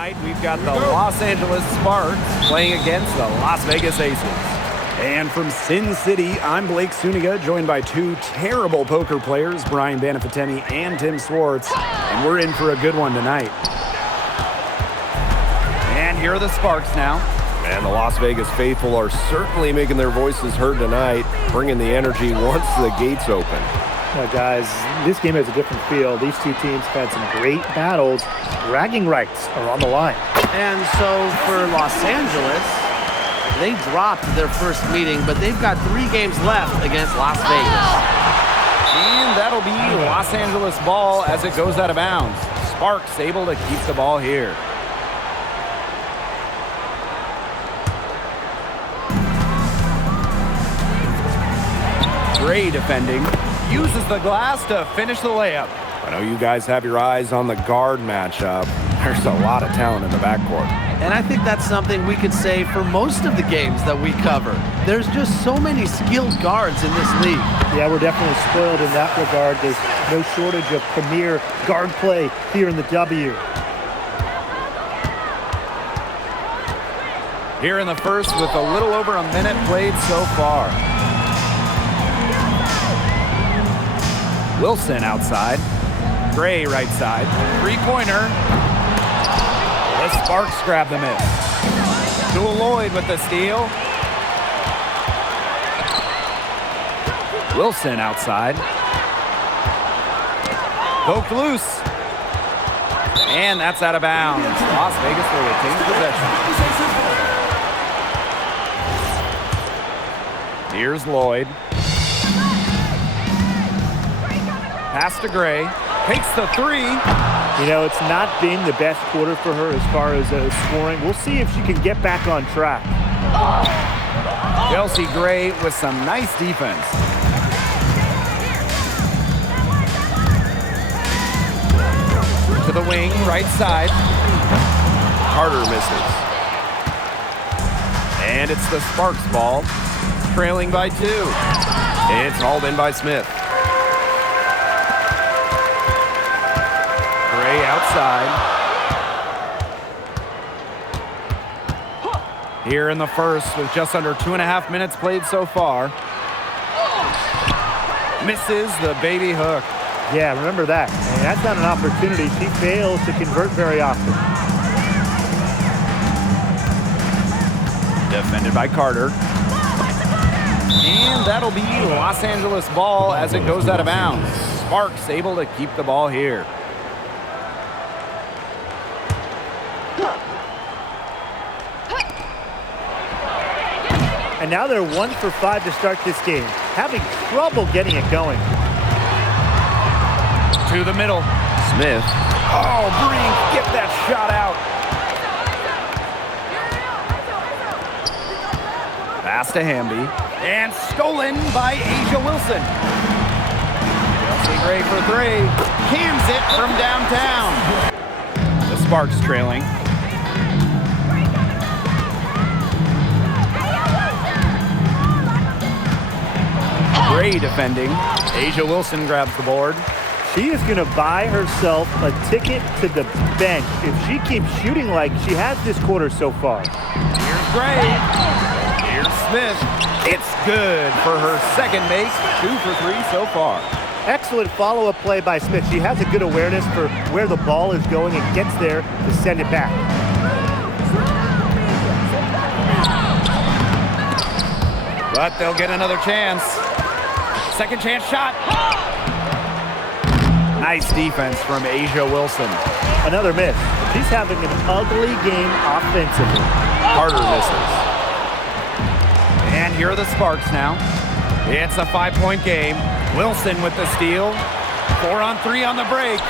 tonight, we've got the Los Angeles Sparks playing against the Las Vegas Aces. And from Sin City, I'm Blake Suniga, joined by two terrible poker players, Brian Banafitemi and Tim Swartz. And we're in for a good one tonight. And here are the Sparks now. And the Las Vegas faithful are certainly making their voices heard tonight, bringing the energy once the gates open. Well, guys, this game has a different feel. These two teams have had some great battles. Bragging rights are on the line. And so for Los Angeles, they dropped their first meeting, but they've got 3 games left against Las Vegas. And that'll be Los Angeles ball as it goes out of bounds. Sparks able to keep the ball here. Gray defending. Uses the glass to finish the layup. I know you guys have your eyes on the guard matchup. There's a lot of talent in the backcourt. And I think that's something we could say for most of the games that we cover. There's just so many skilled guards in this league. Yeah, we're definitely spoiled in that regard. There's no shortage of premier guard play here in the W. Here in the first with a little over a minute played so far. Wilson outside. Gray right side. 3-pointer. The Sparks grab the miss. Jewel Lloyd with the steal. Wilson outside. Poked loose. And that's out of bounds. Las Vegas will retain possession. Here's Lloyd. Pass to Gray. Takes the 3. You know, it's not been the best quarter for her as far as scoring. We'll see if she can get back on track. Chelsea Gray with some nice defense. To the wing, right side. Carter misses. And it's the Sparks ball, trailing by 2. It's hauled in by Smith. Gray outside. Here in the first with just under 2.5 minutes played so far. Misses the baby hook. Yeah, remember that. And that's not an opportunity. She fails to convert very often. Defended by Carter. And that'll be Los Angeles ball as it goes out of bounds. Sparks able to keep the ball here. And now they're 1 for 5 to start this game. Having trouble getting it going. To the middle. Smith. Oh, Breen, get that shot out. Pass to Hamby. And stolen by Asia Wilson. Chelsea Gray for 3. Cams it from downtown. The Sparks trailing. Gray defending. Asia Wilson grabs the board. She is going to buy herself a ticket to the bench if she keeps shooting like she has this quarter so far. Here's Gray. Here's Smith. It's good for her second make. 2 for 3 so far. Excellent follow-up play by Smith. She has a good awareness for where the ball is going and gets there to send it back. But they'll get another chance. Second chance shot. Nice defense from Asia Wilson. Another miss. She's having an ugly game offensively. Carter misses. And here are the Sparks now. It's a 5-point game. Wilson with the steal. 4 on 3 on the break.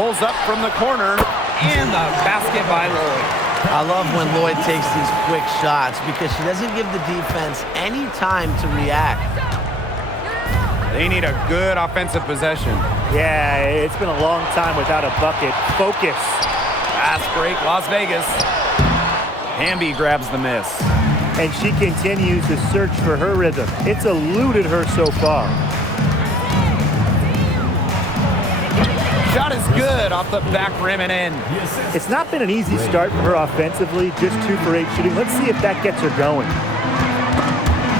Pulls up from the corner. And the basket by Lloyd. I love when Lloyd takes these quick shots because she doesn't give the defense any time to react. They need a good offensive possession. Yeah, it's been a long time without a bucket. Focus. Fast break, Las Vegas. Hamby grabs the miss. And she continues to search for her rhythm. It's eluded her so far. Shot is good off the back rim and in. It's not been an easy start for her offensively, just 2 for 8 shooting. Let's see if that gets her going.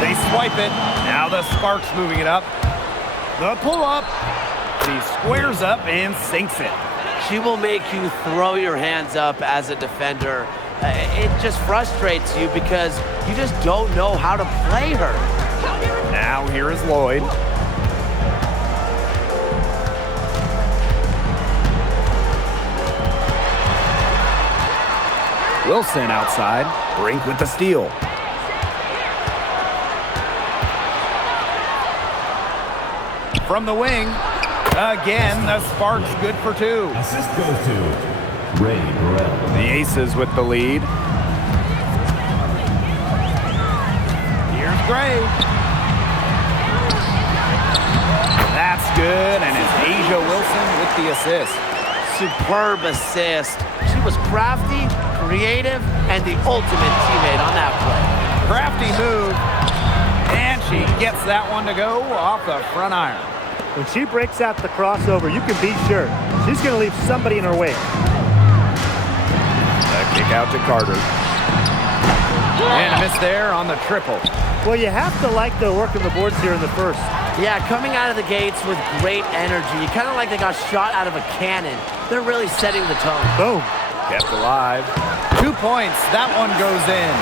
They swipe it. Now the Sparks moving it up. The pull-up. She squares up and sinks it. She will make you throw your hands up as a defender. It just frustrates you because you just don't know how to play her. Now here is Lloyd. Wilson outside. Brink with the steal. From the wing. Again, the Sparks good for 2. Assist goes to Ray Burrell. The Aces with the lead. Here's Gray. That's good, and it's Asia Wilson with the assist. Superb assist. She was crafty, creative, and the ultimate teammate on that play. Crafty move, and she gets that one to go off the front iron. When she breaks out the crossover, you can be sure she's going to leave somebody in her wake. A kick out to Carter. And a miss there on the triple. Well, you have to like the work on the boards here in the first. Yeah, coming out of the gates with great energy. Kind of like they got shot out of a cannon. They're really setting the tone. Boom. Kept alive. 2 points. That one goes in.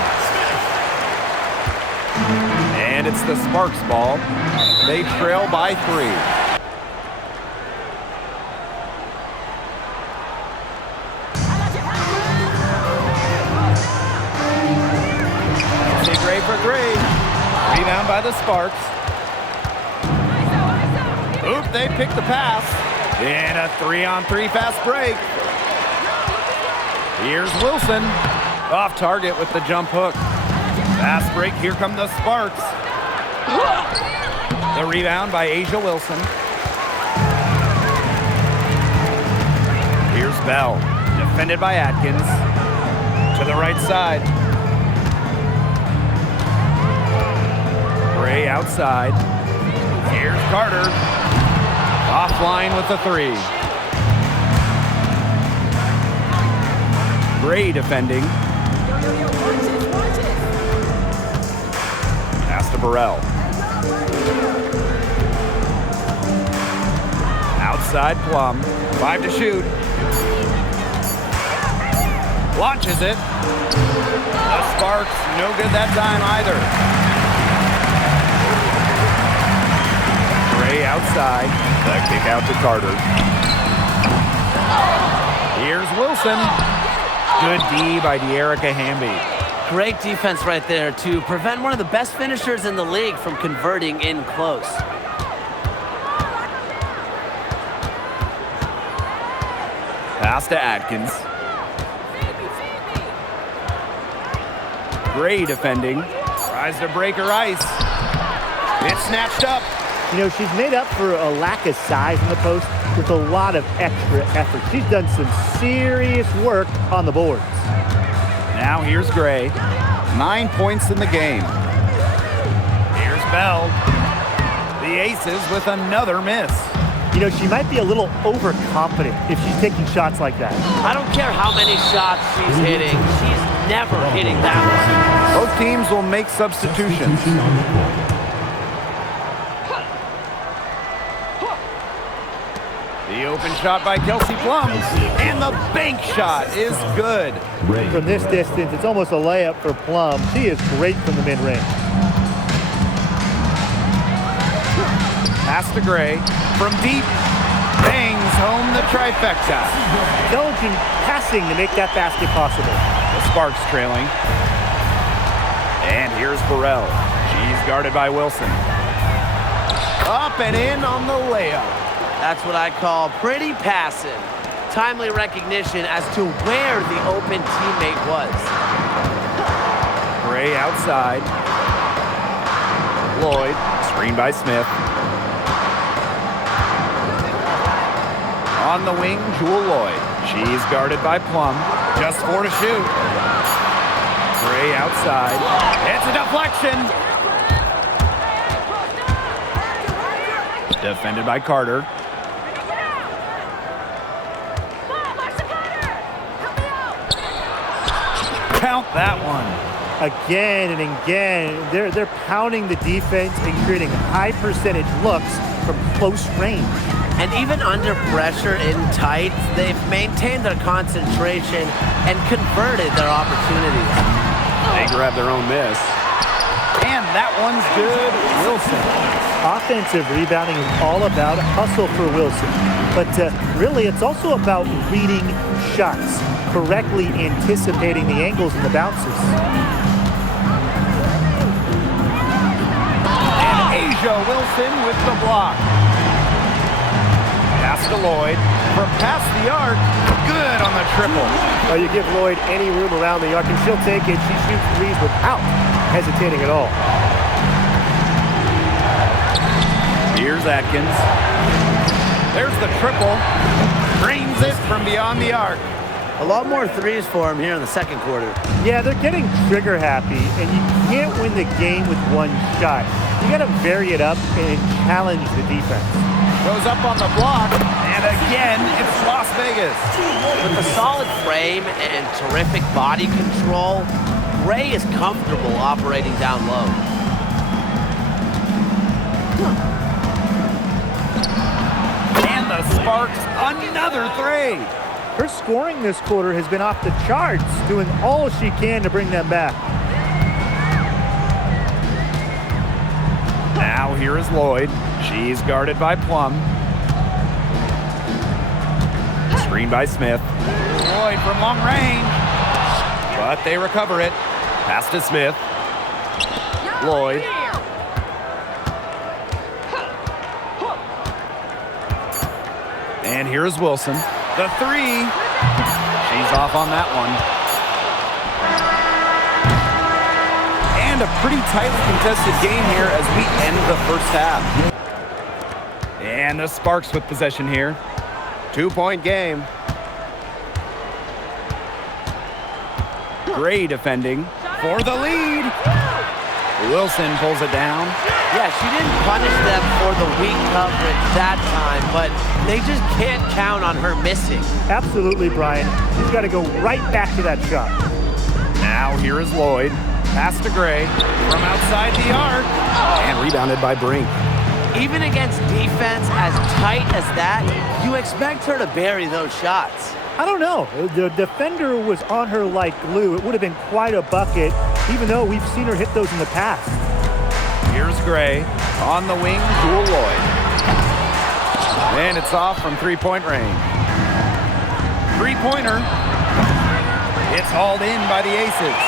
And it's the Sparks ball. They trail by 3. Gray for 3. Rebound by the Sparks. Oop, they pick the pass. And a 3-on-3 fast break. Here's Wilson. Off target with the jump hook. Fast break, here come the Sparks. The rebound by Asia Wilson. Here's Bell. Defended by Atkins. To the right side. Gray outside. Here's Carter. Offline with the 3. Gray defending. Pass to Burrell. Outside Plum. 5 to shoot. Launches it. The Sparks, no good that time either. Gray outside. The kick out to Carter. Here's Wilson. Good D by De'Erica Hamby. Great defense right there to prevent one of the best finishers in the league from converting in close. Pass to Atkins. Gray defending. Tries to break her ice. It's snatched up. You know, she's made up for a lack of size in the post with a lot of extra effort. She's done some serious work on the boards. Now here's Gray. 9 points in the game. Here's Bell. The Aces with another miss. You know, she might be a little overconfident if she's taking shots like that. I don't care how many shots she's hitting. She's never hitting that one. Both teams will make substitutions. The open shot by Kelsey Plum, and the bank shot is good. From this distance, it's almost a layup for Plum. She is great from the mid-range. Pass to Gray, from deep, bangs home the trifecta. Intelligent passing to make that basket possible. The Sparks trailing. And here's Burrell. She's guarded by Wilson. Up and in on the layup. That's what I call pretty passing. Timely recognition as to where the open teammate was. Gray outside. Lloyd, screen by Smith. On the wing, Jewel Lloyd. She's guarded by Plum. Just 4 to shoot. Gray outside. It's a deflection. Defended by Carter. Count that one. Again and again, they're pounding the defense and creating high percentage looks from close range. And even under pressure in tight, they've maintained their concentration and converted their opportunities. They grab their own miss. And that one's good. Wilson. Offensive rebounding is all about hustle for Wilson. But really, it's also about reading shots, correctly anticipating the angles and the bounces. And Asia Wilson with the block. Pass to Lloyd. From past the arc. Good on the triple. You give Lloyd any room around the arc, and she'll take it. She shoots threes without hesitating at all. Here's Atkins. There's the triple. Drains it from beyond the arc. A lot more threes for him here in the second quarter. Yeah, they're getting trigger happy, and you can't win the game with one shot. You got to vary it up and challenge the defense. Goes up on the block, and again, it's Las Vegas. With a solid frame and terrific body control, Ray is comfortable operating down low. And the Sparks, another three. Her scoring this quarter has been off the charts, doing all she can to bring them back. Now here is Lloyd. She's guarded by Plum. Screen by Smith. Lloyd from long range. But they recover it. Pass to Smith. Lloyd. And here's Wilson. The three. She's off on that one. And a pretty tightly contested game here as we end the first half. And the Sparks with possession here. 2-point game. Gray defending for the lead. Wilson pulls it down. Yeah, she didn't punish them for the weak coverage that time, but they just can't count on her missing. Absolutely, Brian. She's got to go right back to that shot. Now here is Lloyd. Pass to Gray from outside the arc. And rebounded by Brink. Even against defense as tight as that, you expect her to bury those shots. I don't know. The defender was on her like glue. It would have been quite a bucket, even though we've seen her hit those in the past. Here's Gray on the wing, Jewel Lloyd. And it's off from three-point range. Three-pointer. It's hauled in by the Aces.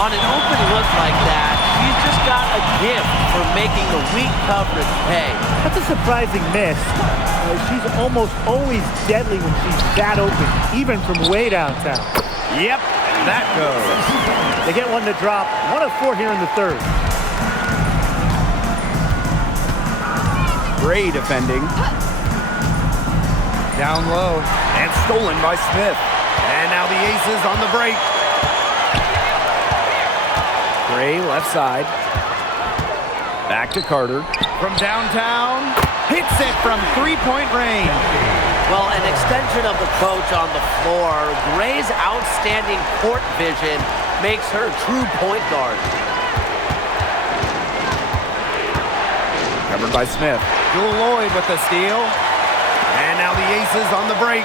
On an open look like that, she's just got a gift for making the weak coverage pay. That's a surprising miss. She's almost always deadly when she's that open, even from way downtown. Yep, that goes. They get one to drop. 1 of 4 here in the third. Gray defending. Down low. And stolen by Smith. And now the Aces on the break. Gray left side. Back to Carter. From downtown. Hits it from three-point range. Well, an extension of the coach on the floor, Gray's outstanding court vision makes her a true point guard. Covered by Smith. Jewel Lloyd with the steal. And now the Aces on the break.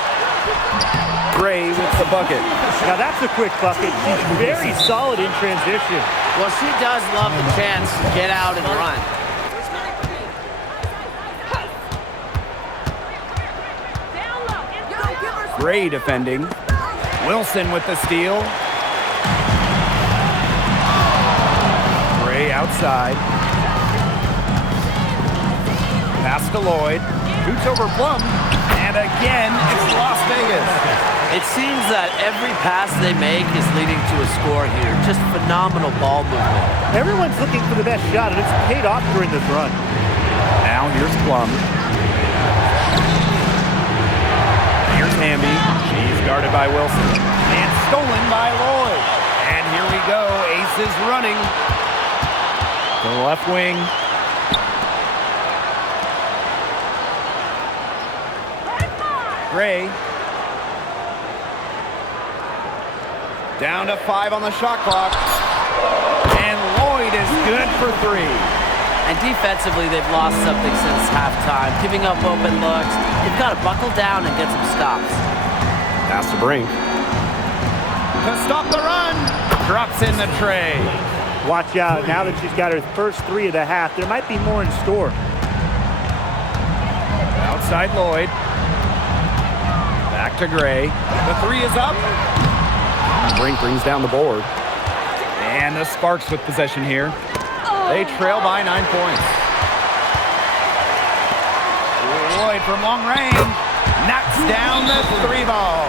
Gray with the bucket. Now that's a quick bucket. She's very solid in transition. Well, she does love the chance to get out and run. Gray defending. Wilson with the steal. Gray outside. Pass to Lloyd. Shoots over Plum. And again, it's Las Vegas. It seems that every pass they make is leading to a score here. Just phenomenal ball movement. Everyone's looking for the best shot, and it's paid off during this run. Now here's Plum. Here's Hamby. She's guarded by Wilson. And stolen by Lloyd. And here we go. Aces running. To the left wing. Gray. Down to 5 on the shot clock. And Lloyd is good for 3. And defensively, they've lost something since halftime, giving up open looks. They've got to buckle down and get some stops. Pass to Brink. To stop the run. Drops in the tray. Watch out. Now that she's got her first 3 of the half, there might be more in store. Outside Lloyd. Back to Gray. The 3 is up. Brink brings down the board. And the Sparks with possession here. They trail by 9 points. Lloyd from long range knocks down the 3 ball.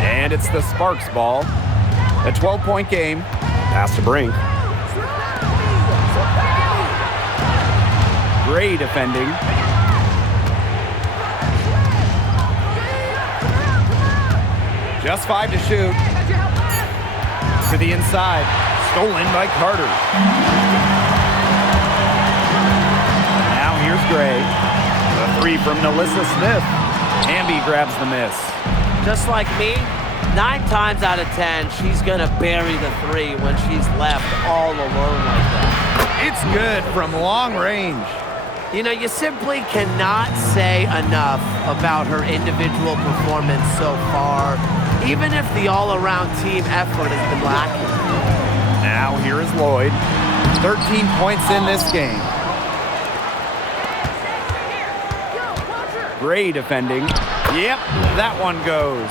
And it's the Sparks ball. A 12-point game. Pass to Brink. Gray defending. Just 5 to shoot. To the inside. Stolen by Carter. Now here's Gray. The 3 from Melissa Smith. Hamby grabs the miss. Just like me, 9 times out of 10, she's going to bury the 3 when she's left all alone like that. It's good from long range. You know, you simply cannot say enough about her individual performance so far, even if the all-around team effort has been lacking. Now here is Lloyd. 13 points in this game. Gray defending. Yep, that one goes.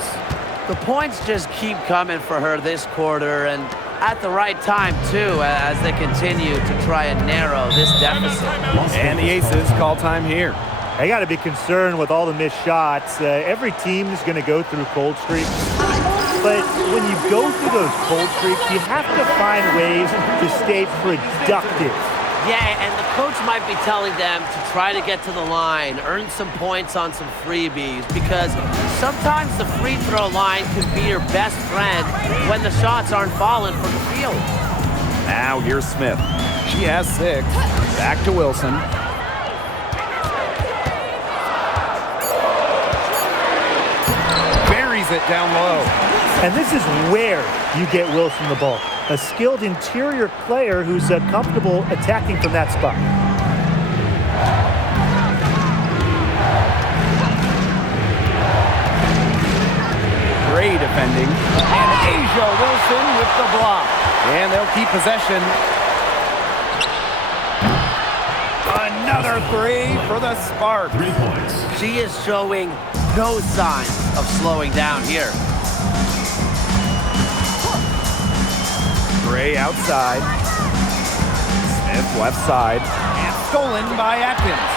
The points just keep coming for her this quarter, and at the right time, too, as they continue to try and narrow this deficit. And the Aces call time here. They got to be concerned with all the missed shots. Every team is going to go through cold streaks. But when you go through those cold streaks, you have to find ways to stay productive. Yeah, and the coach might be telling them to try to get to the line, earn some points on some freebies, because sometimes the free throw line can be your best friend when the shots aren't falling from the field. Now here's Smith. She has 6. Back to Wilson. Buries it down low. And this is where you get Wilson the ball. A skilled interior player who's comfortable attacking from that spot. Gray defending. And Asia Wilson with the block. And they'll keep possession. Another 3 for the Sparks. 3 points. She is showing no signs of slowing down here. Gray outside. Smith left side. And stolen by Atkins.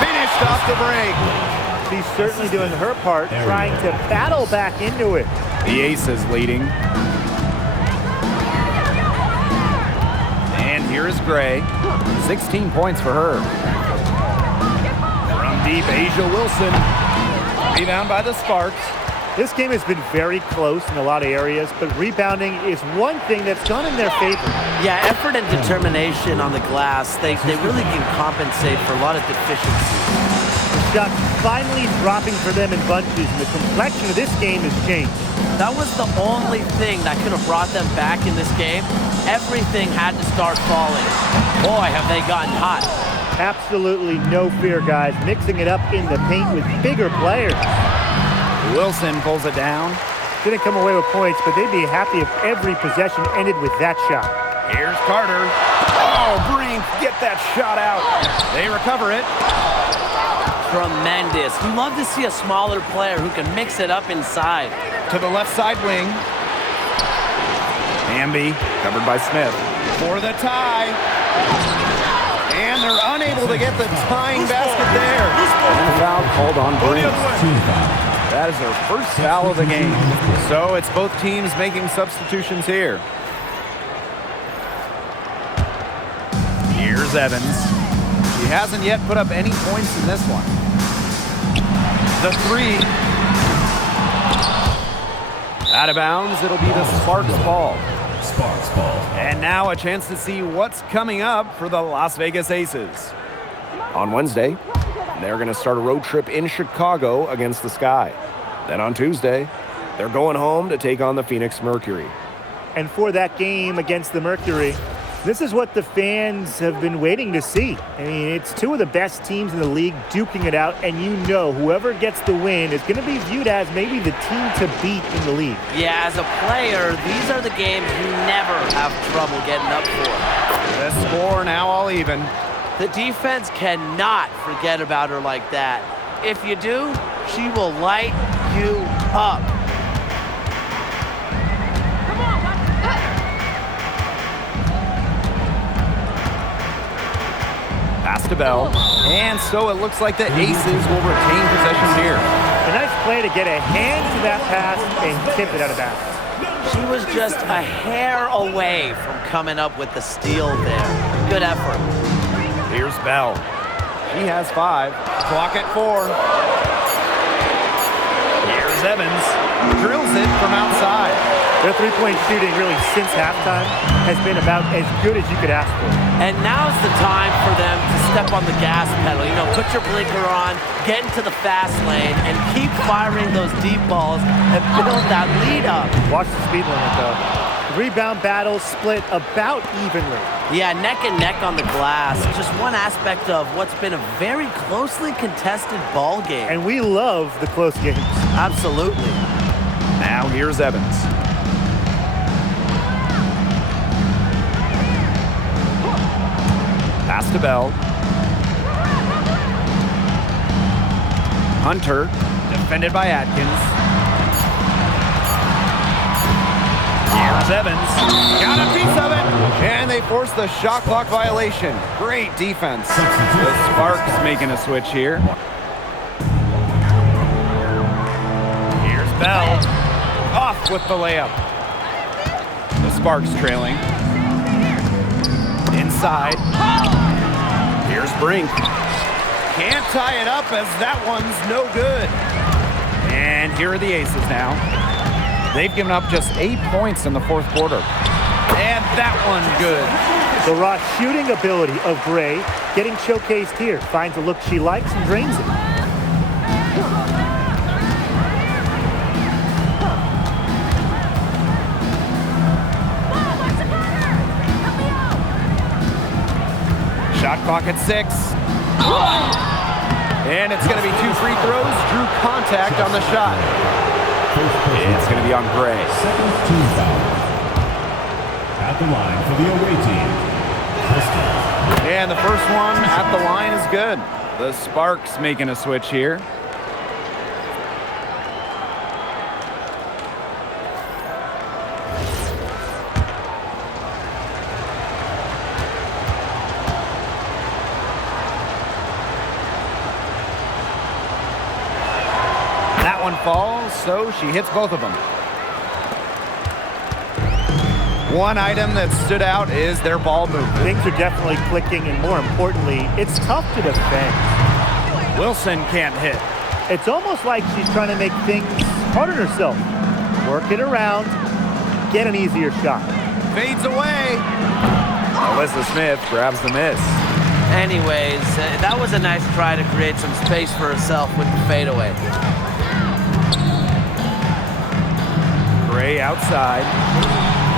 Finished off the break. She's certainly doing her part, trying to battle back into it. The Aces leading. And here's Gray. 16 points for her. From deep, Asia Wilson. Rebound by the Sparks. This game has been very close in a lot of areas, but rebounding is one thing that's gone in their favor. Yeah, effort and determination on the glass, they really can compensate for a lot of deficiencies. The shots finally dropping for them in bunches, and the complexion of this game has changed. That was the only thing that could have brought them back in this game. Everything had to start falling. Boy, have they gotten hot. Absolutely no fear, guys. Mixing it up in the paint with bigger players. Wilson pulls it down. Didn't come away with points, but they'd be happy if every possession ended with that shot. Here's Carter. Oh, Brink, get that shot out. They recover it. Tremendous. You love to see a smaller player who can mix it up inside. To the left side wing. Hamby, covered by Smith. For the tie. And they're unable to get the tying basket there. And a foul called on Brink. Team foul. That is their first foul of the game. So it's both teams making substitutions here. Here's Evans. He hasn't yet put up any points in this one. The 3. Out of bounds, it'll be the Sparks ball. Sparks ball. And now a chance to see what's coming up for the Las Vegas Aces. On Wednesday, they're going to start a road trip in Chicago against the Sky. Then on Tuesday, They're going home to take on the Phoenix Mercury. And for that game against the Mercury, this is what the fans have been waiting to see. I mean, it's two of the best teams in the league duking it out, and you know whoever gets the win is going to be viewed as maybe the team to beat in the league. Yeah, as a player, these are the games you never have trouble getting up for. The score now all even. The defense cannot forget about her like that. If you do, she will light you up. Pass to Bell. And so it looks like the Aces will retain possession here. A nice play to get a hand to that pass and tip it out of bounds. She was just a hair away from coming up with the steal there. Good effort. Here's Bell. He has 5. Clock at 4. Here's Evans. Drills it from outside. Their three-point shooting really since halftime has been about as good as you could ask for. And now's the time for them to step on the gas pedal. You know, put your blinker on, get into the fast lane, and keep firing those deep balls and build that lead up. Watch the speed limit, though. The rebound battle split about evenly. Yeah, neck and neck on the glass. Just one aspect of what's been a very closely contested ball game. And we love the close games. Absolutely. Now here's Evans. Pass to Bell. Hunter, defended by Atkins. Here's Evans. Got a piece of it. And they force the shot clock violation. Great defense. The Sparks making a switch here. Here's Bell. Off with the layup. The Sparks trailing. Inside. Here's Brink. Can't tie it up as that one's no good. And here are the Aces now. They've given up just 8 points in the fourth quarter. And that one good. The raw shooting ability of Gray getting showcased here. Finds a look she likes and drains it. Shot clock at 6. And it's going to be 2 free throws. Drew contact on the shot. It's going to be on Gray. Second team foul. At the line for the away team, Kristen. And the first one at the line is good. The Sparks making a switch here. That one falls, so she hits both of them. One item that stood out is their ball movement. Things are definitely clicking, and more importantly, it's tough to defend. Wilson can't hit. It's almost like she's trying to make things hard on herself. Work it around, get an easier shot. Fades away. Alyssa Smith grabs the miss. Anyways, that was a nice try to create some space for herself with the fadeaway. Gray outside.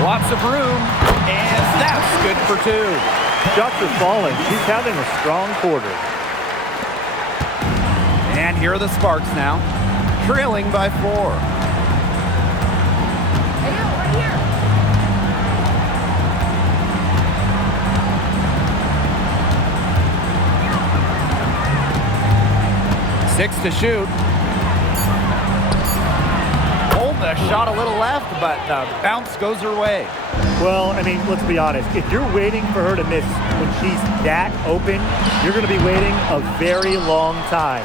Lots of room. And that's good for 2. Shots are falling. She's having a strong quarter. And here are the Sparks now, trailing by 4. Six to shoot. Hold the shot a little left, but the bounce goes her way. Well, I mean, let's be honest. If you're waiting for her to miss when she's that open, you're going to be waiting a very long time.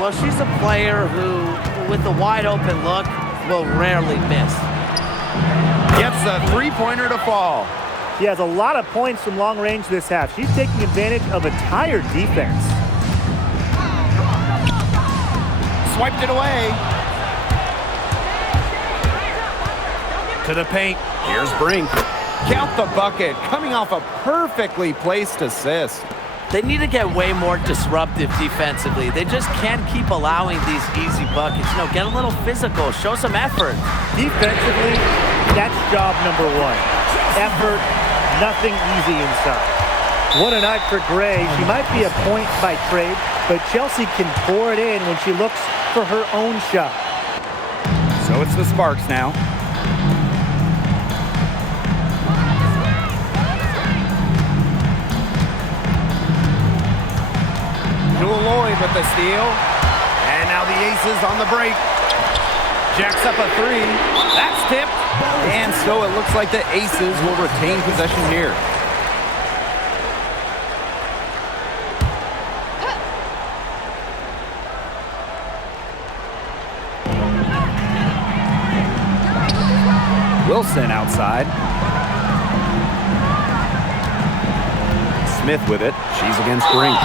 Well, she's a player who, with a wide open look, will rarely miss. Gets a three-pointer to fall. She has a lot of points from long range this half. She's taking advantage of a tired defense. Swiped it away. To the paint. Here's Brink. Count the bucket, coming off a perfectly placed assist. They need to get way more disruptive defensively. They just can't keep allowing these easy buckets. You know, get a little physical, show some effort. Defensively, that's job number one. Effort, nothing easy inside. What a night for Gray. She might be a point by trade, but Chelsea can pour it in when she looks for her own shot. So it's the Sparks now. Jewel Lloyd with the steal. And now the Aces on the break. Jacks up a three. That's tipped. And so it looks like the Aces will retain possession here. Wilson outside. Smith with it. She's against Brink.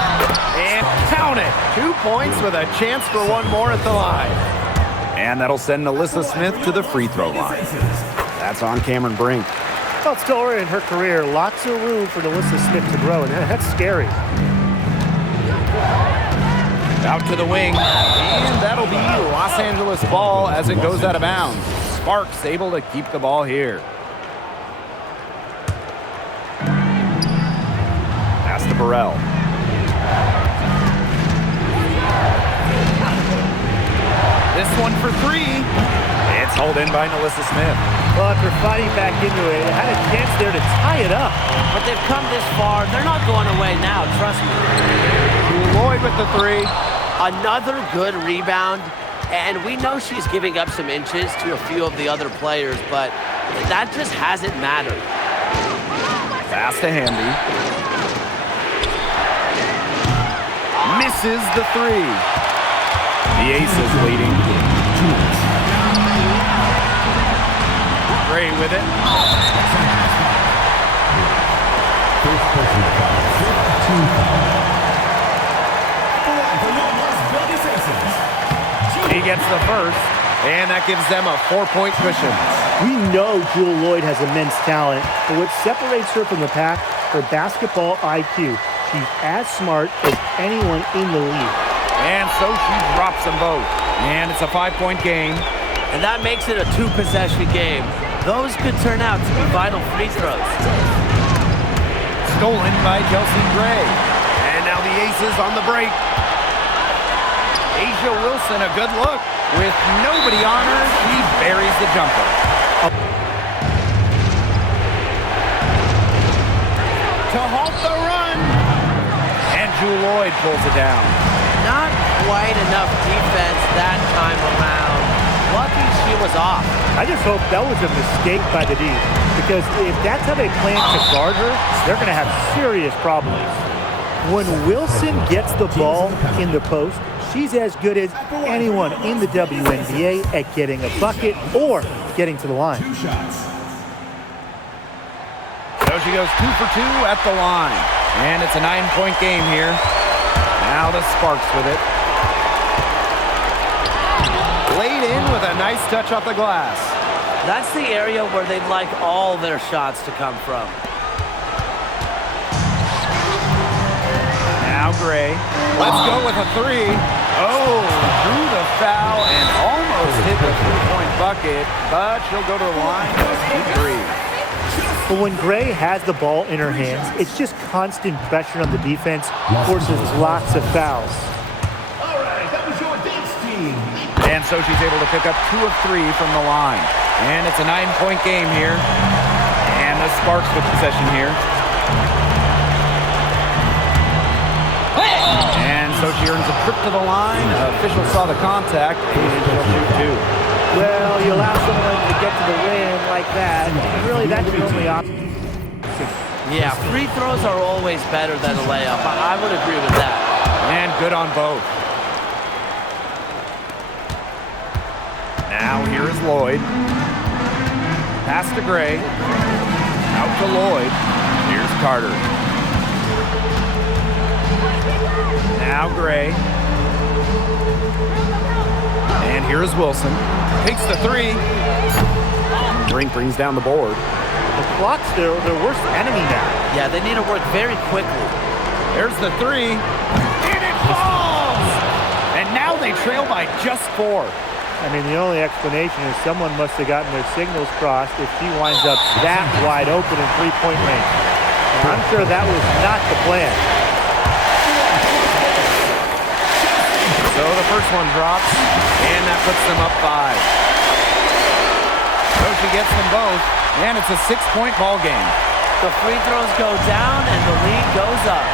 And count it. 2 points with a chance for one more at the line. And that'll send Alyssa Smith to the free throw line. That's on Cameron Brink. Well, still early in her career, lots of room for Alyssa Smith to grow, and that's scary. Out to the wing. And that'll be Los Angeles ball as it goes out of bounds. Sparks able to keep the ball here. Pass to Burrell. This one for three. It's hauled in by Alyssa Smith. Well, after fighting back into it, had a chance there to tie it up. But they've come this far. They're not going away now, trust me. Lloyd with the three. Another good rebound. And we know she's giving up some inches to a few of the other players, but that just hasn't mattered. Pass to Hamby. Misses the three. The Aces leading. Gray with it. He gets the first, and that gives them a 4-point cushion. We know Jewel Lloyd has immense talent, but what separates her from the pack, her basketball IQ. She's as smart as anyone in the league. And so she drops them both. And it's a 5-point game. And that makes it a 2-possession game. Those could turn out to be vital free throws. Stolen by Chelsea Gray. And now the Aces on the break. Asia Wilson, a good look. With nobody on her, she buries the jumper. To halt the run. And Jewel Lloyd pulls it down. Not quite enough defense that time around. Lucky she was off. I just hope that was a mistake by the D, because if that's how they plan to guard her, they're going to have serious problems. When Wilson gets the ball in the post, she's as good as anyone in the WNBA at getting a bucket or getting to the line. So she goes 2 for 2 at the line. And it's a 9-point game here. Now the Sparks with it. Laid in with a nice touch off the glass. That's the area where they'd like all their shots to come from. Now Gray. Let's go with a three. Oh, drew the foul and almost hit the 3-point bucket, but she'll go to the line to shoot three. But when Gray has the ball in her hands, it's just constant pressure on the defense, forces lots of fouls. All right, that was your dance team. And so she's able to pick up 2 of 3 from the line. And it's a 9-point game here. And the Sparks with possession here. And so she earns a trip to the line. Officials saw the contact, and she'll shoot 2. Well, you allow someone to get to the rim like that, really that's the only option. Yeah, free throws are always better than a layup. I would agree with that. And good on both. Now here is Lloyd. Pass to Gray. Out to Lloyd. Here's Carter. Now Gray. And here is Wilson. Takes the three. Brink brings down the board. The clock's their worst enemy now. Yeah, they need to work very quickly. There's the three. And it falls! And now they trail by just 4. I mean, the only explanation is someone must have gotten their signals crossed if she winds up that wide open in three-point range. And I'm sure that was not the plan. So the first one drops, and that puts them up 5. So she gets them both, and it's a 6-point ball game. The free throws go down, and the lead goes up.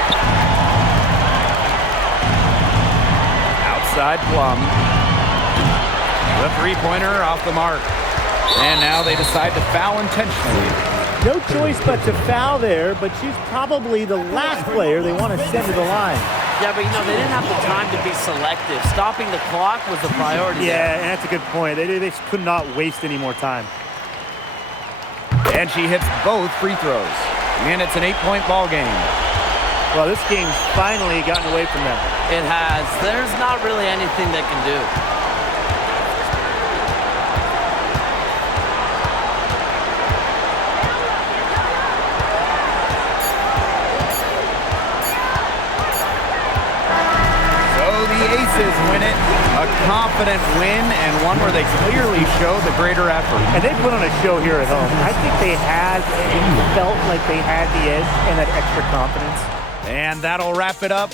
Outside Plum. The three-pointer off the mark. And now they decide to foul intentionally. No choice but to foul there, but she's probably the last player they want to send to the line. Yeah, but they didn't have the time to be selective. Stopping the clock was the priority. Yeah, and that's a good point. They just could not waste any more time. And she hits both free throws. And it's an 8-point ball game. Well, this game's finally gotten away from them. It has. There's not really anything they can do. Win it, a confident win, and one where they clearly show the greater effort. And they put on a show here at home. I think they had and felt like they had the edge and that extra confidence. And that'll wrap it up.